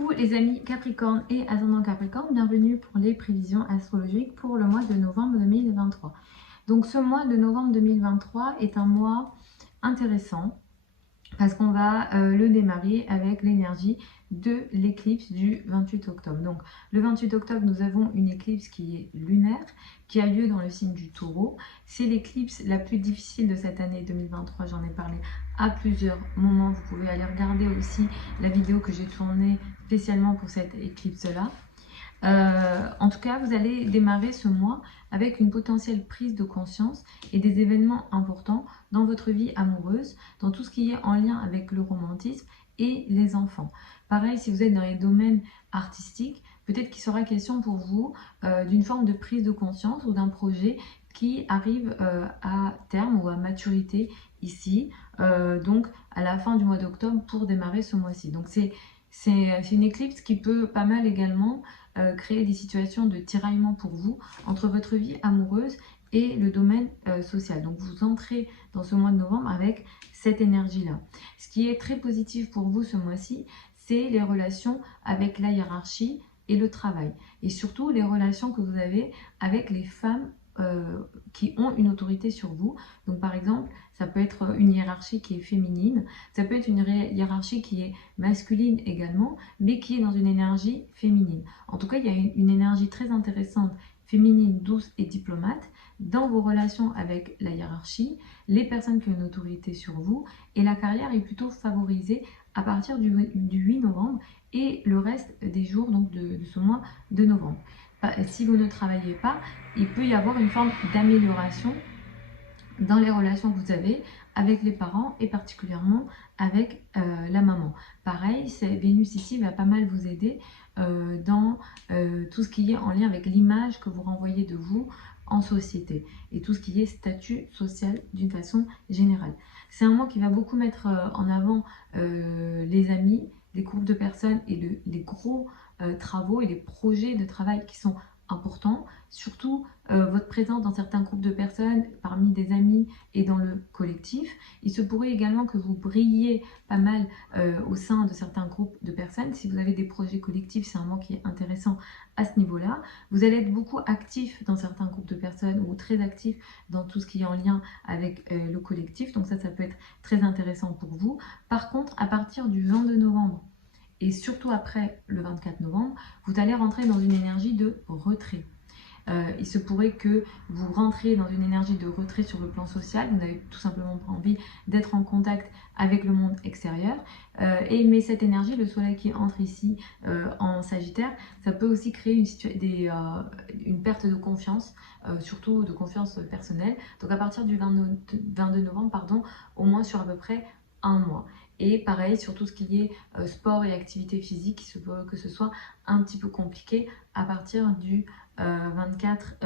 Coucou les amis Capricorne et ascendant Capricorne, bienvenue pour les prévisions astrologiques pour le mois de novembre 2023. Donc ce mois de novembre 2023 est un mois intéressant parce qu'on va le démarrer avec l'énergie de l'éclipse du 28 octobre. Donc le 28 octobre, nous avons une éclipse qui est lunaire, qui a lieu dans le signe du Taureau. C'est l'éclipse la plus difficile de cette année 2023, j'en ai parlé à plusieurs moments. Vous pouvez aller regarder aussi la vidéo que j'ai tournée spécialement pour cette éclipse-là. En tout cas, vous allez démarrer ce mois avec une potentielle prise de conscience et des événements importants dans votre vie amoureuse, dans tout ce qui est en lien avec le romantisme et les enfants. Pareil, si vous êtes dans les domaines artistiques, peut-être qu'il sera question pour vous d'une forme de prise de conscience ou d'un projet qui arrive à terme ou à maturité ici, donc à la fin du mois d'octobre pour démarrer ce mois-ci. Donc c'est une éclipse qui peut pas mal également créer des situations de tiraillement pour vous entre votre vie amoureuse et le domaine social. Donc vous entrez dans ce mois de novembre avec cette énergie-là. Ce qui est très positif pour vous ce mois-ci, c'est les relations avec la hiérarchie et le travail. Et surtout les relations que vous avez avec les femmes qui ont une autorité sur vous. Donc par exemple, ça peut être une hiérarchie qui est féminine, ça peut être une hiérarchie qui est masculine également, mais qui est dans une énergie féminine. En tout cas, il y a une énergie très intéressante, féminine, douce et diplomate, dans vos relations avec la hiérarchie, les personnes qui ont une autorité sur vous, et la carrière est plutôt favorisée à partir du 8 novembre et le reste des jours donc de ce mois de novembre. Si vous ne travaillez pas, il peut y avoir une forme d'amélioration dans les relations que vous avez avec les parents et particulièrement avec la maman. Pareil, Vénus ici va pas mal vous aider dans tout ce qui est en lien avec l'image que vous renvoyez de vous en société et tout ce qui est statut social d'une façon générale. C'est un mois qui va beaucoup mettre en avant les amis, les groupes de personnes et les gros travaux et les projets de travail qui sont importants, surtout votre présence dans certains groupes de personnes, parmi des amis et dans le collectif. Il se pourrait également que vous brilliez pas mal au sein de certains groupes de personnes. Si vous avez des projets collectifs, c'est un mois qui est intéressant à ce niveau-là. Vous allez être beaucoup actif dans certains groupes de personnes ou très actif dans tout ce qui est en lien avec le collectif. Donc ça peut être très intéressant pour vous. Par contre, à partir du 22 novembre, et surtout après le 24 novembre, vous allez rentrer dans une énergie de retrait. Il se pourrait que vous rentriez dans une énergie de retrait sur le plan social, vous n'avez tout simplement pas envie d'être en contact avec le monde extérieur. Mais cette énergie, le soleil qui entre ici en Sagittaire, ça peut aussi créer une perte de confiance, surtout de confiance personnelle. Donc à partir du 22 novembre, pardon, au moins sur à peu près un mois. Et pareil, sur tout ce qui est sport et activité physique, il se peut que ce soit un petit peu compliqué à partir du 24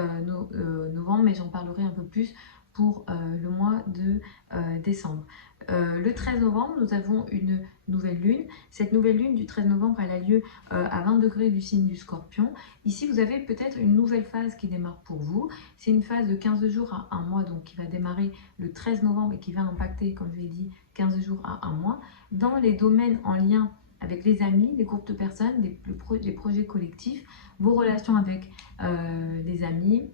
novembre, mais j'en parlerai un peu plus pour le mois de décembre. Le 13 novembre, nous avons une nouvelle lune. Cette nouvelle lune du 13 novembre, elle a lieu à 20 degrés du signe du Scorpion. Ici, vous avez peut-être une nouvelle phase qui démarre pour vous. C'est une phase de 15 jours à un mois, donc qui va démarrer le 13 novembre et qui va impacter, comme je l'ai dit, 15 jours à un mois, dans les domaines en lien avec les amis, les groupes de personnes, les projets collectifs, vos relations avec les amis.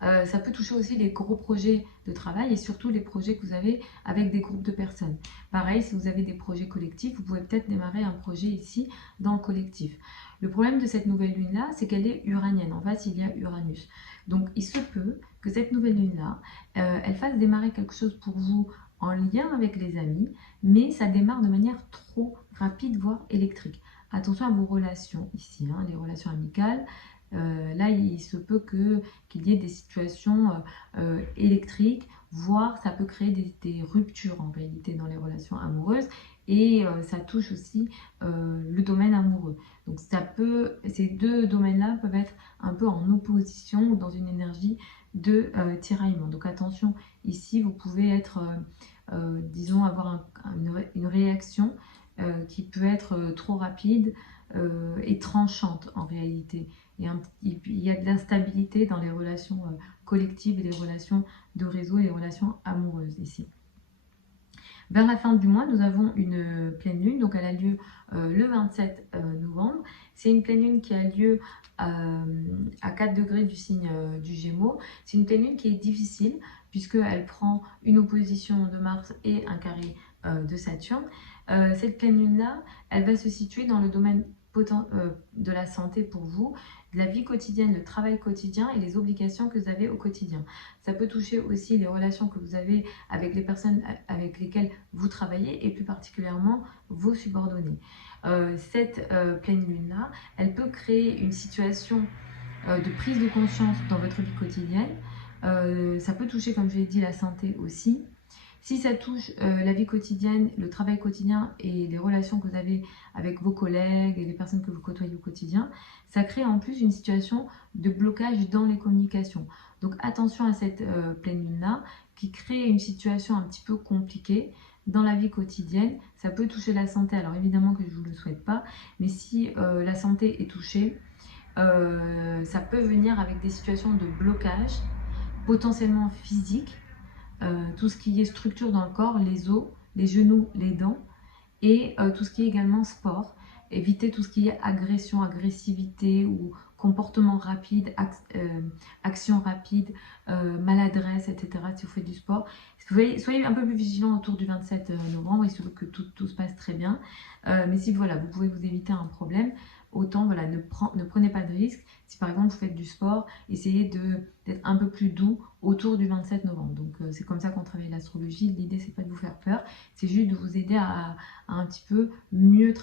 Ça peut toucher aussi les gros projets de travail et surtout les projets que vous avez avec des groupes de personnes. Pareil, si vous avez des projets collectifs, vous pouvez peut-être démarrer un projet ici dans le collectif. Le problème de cette nouvelle lune-là, c'est qu'elle est uranienne. En face, il y a Uranus. Donc, il se peut que cette nouvelle lune-là, elle fasse démarrer quelque chose pour vous en lien avec les amis, mais ça démarre de manière trop rapide, voire électrique. Attention à vos relations ici, hein, les relations amicales. Là, il se peut qu'il y ait des situations électriques, voire ça peut créer des ruptures en réalité dans les relations amoureuses et ça touche aussi le domaine amoureux. Donc ces deux domaines-là peuvent être un peu en opposition ou dans une énergie de tiraillement. Donc attention, ici vous pouvez être, disons, avoir une réaction qui peut être trop rapide et tranchante en réalité. Il y a de l'instabilité dans les relations collectives et les relations de réseau et les relations amoureuses ici. Vers la fin du mois, nous avons une pleine lune, donc elle a lieu le 27 novembre. C'est une pleine lune qui a lieu à 4 degrés du signe du Gémeaux. C'est une pleine lune qui est difficile puisqu'elle prend une opposition de Mars et un carré de Saturne. Cette pleine lune-là, elle va se situer dans le domaine de la santé pour vous, de la vie quotidienne, le travail quotidien et les obligations que vous avez au quotidien. Ça peut toucher aussi les relations que vous avez avec les personnes avec lesquelles vous travaillez et plus particulièrement vos subordonnés. Cette pleine lune-là, elle peut créer une situation de prise de conscience dans votre vie quotidienne. Ça peut toucher, comme je l'ai dit, la santé aussi. Si ça touche la vie quotidienne, le travail quotidien et les relations que vous avez avec vos collègues et les personnes que vous côtoyez au quotidien, ça crée en plus une situation de blocage dans les communications. Donc attention à cette pleine lune-là qui crée une situation un petit peu compliquée dans la vie quotidienne. Ça peut toucher la santé, alors évidemment que je ne vous le souhaite pas, mais si la santé est touchée, ça peut venir avec des situations de blocage, potentiellement physiques, tout ce qui est structure dans le corps, les os, les genoux, les dents, et tout ce qui est également sport. Éviter tout ce qui est agression, agressivité ou comportement rapide, action rapide, maladresse, etc. Si vous faites du sport. Soyez un peu plus vigilant autour du 27 novembre, il se peut que tout se passe très bien. Mais si voilà, vous pouvez vous éviter un problème, autant voilà, ne prenez pas de risques. Si par exemple vous faites du sport, essayez d'être un peu plus doux autour du 27 novembre. Donc c'est comme ça qu'on travaille l'astrologie. L'idée c'est pas de vous faire peur, c'est juste de vous aider à un petit peu mieux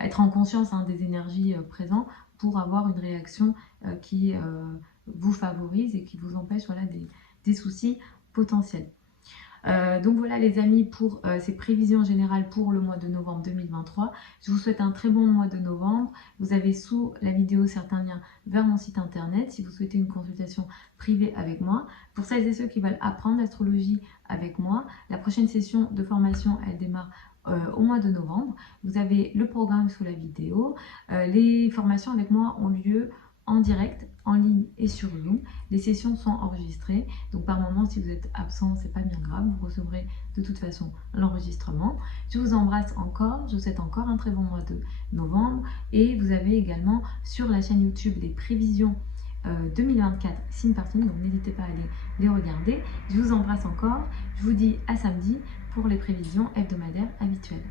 être en conscience des énergies présentes pour avoir une réaction qui vous favorise et qui vous empêche voilà, des soucis potentiels. Donc voilà les amis pour ces prévisions générales pour le mois de novembre 2023. Je vous souhaite un très bon mois de novembre. Vous avez sous la vidéo certains liens vers mon site internet si vous souhaitez une consultation privée avec moi. Pour celles et ceux qui veulent apprendre l'astrologie avec moi, la prochaine session de formation elle démarre au mois de novembre. Vous avez le programme sous la vidéo. Les formations avec moi ont lieu en direct, en ligne et sur Zoom. Les sessions sont enregistrées, donc par moment si vous êtes absent, c'est pas bien grave, vous recevrez de toute façon l'enregistrement. Je vous embrasse encore, je vous souhaite encore un très bon mois de novembre et vous avez également sur la chaîne YouTube les prévisions 2024 signe par signe, donc n'hésitez pas à aller les regarder. Je vous embrasse encore, je vous dis à samedi pour les prévisions hebdomadaires habituelles.